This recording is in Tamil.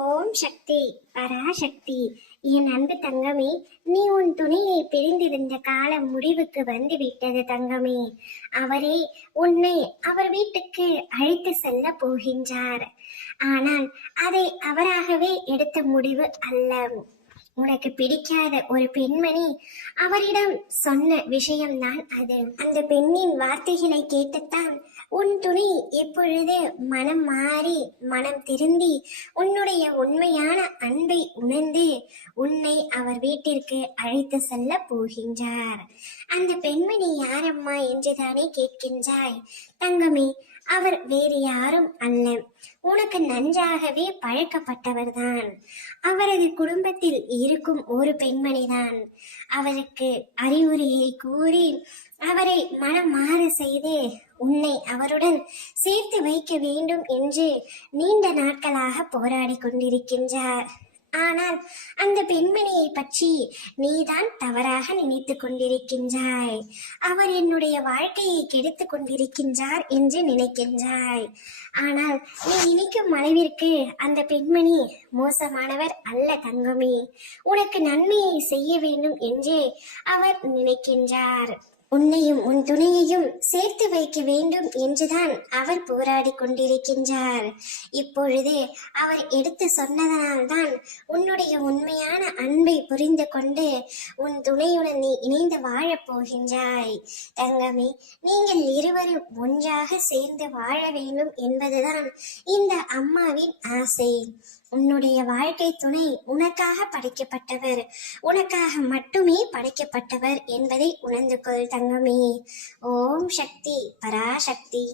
ஓம் சக்தி பராசக்தி. என் அன்பு தங்கமே, நீ உன் துணையை பிரிந்திருந்த காலம் முடிவுக்கு வந்து விட்டது தங்கமே. அவரே உன்னை அவர் வீட்டுக்கு அழைத்து செல்ல போகின்றார். ஆனால் அதை அவராகவே எடுத்த முடிவு அல்ல. உனக்கு பிடிக்காத ஒரு பெண்மணி அவரிடம் சொன்ன விஷயம்தான் அது. அந்த பெண்ணின் வார்த்தைகளை கேட்டுத்தான் உன் துணை இப்பொழுது மனம் மாறி மனம் திருந்தி உன்னுடைய உண்மையான அன்பை உணர்ந்து உன்னை அவர் வீட்டிற்கு அழைத்து செல்ல போகின்றார். அந்த பெண்மணி யாரம்மா என்றுதானே கேட்கின்றாய்? தங்கமே, அவர் வேறு யாரும் அல்ல, உனக்கு நன்றாகவே பழக்கப்பட்டவர்தான். அவரது குடும்பத்தில் இருக்கும் ஒரு பெண்மணிதான். அவருக்கு அறிவுரையை கூறி அவரை மனம் மாற செய்து உன்னை அவருடன் சேர்த்து வைக்க வேண்டும் என்று நீண்ட நாட்களாக போராடி கொண்டிருக்கின்றார். ஆனால் அந்த பெண்மணியை பற்றி நீதான் தவறாக நினைத்து கொண்டிருக்கின்றாய். அவர் என்னுடைய வாழ்க்கையை கெடுத்து கொண்டிருக்கின்றார் என்று நினைக்கின்றாய். ஆனால் நீ நினைக்கும் அளவிற்கு அந்த பெண்மணி மோசமானவர் அல்ல தங்கமே. உனக்கு நன்மையை செய்ய வேண்டும் என்று அவர் நினைக்கின்றார். உன்னையும் உன் துணையையும் சேர்த்து வைக்க வேண்டும் என்றுதான் அவர் போராடி கொண்டிருக்கின்றார். இப்பொழுது அவர் எடுத்து சொன்னதனால்தான் உன்னுடைய உண்மையான அன்பை புரிந்து கொண்டு உன் துணையுடன் நீ இணைந்து வாழப் போகின்றாய். தங்கமே, நீங்கள் இருவரும் ஒன்றாக சேர்ந்து வாழ வேண்டும் என்பதுதான் இந்த அம்மாவின் ஆசை. உன்னுடைய வாழ்க்கை துணை உனக்காக படைக்கப்பட்டவர், உனக்காக மட்டுமே படைக்கப்பட்டவர் என்பதை உணர்ந்து கொள் தங்கமே. ஓம் சக்தி பராசக்தி.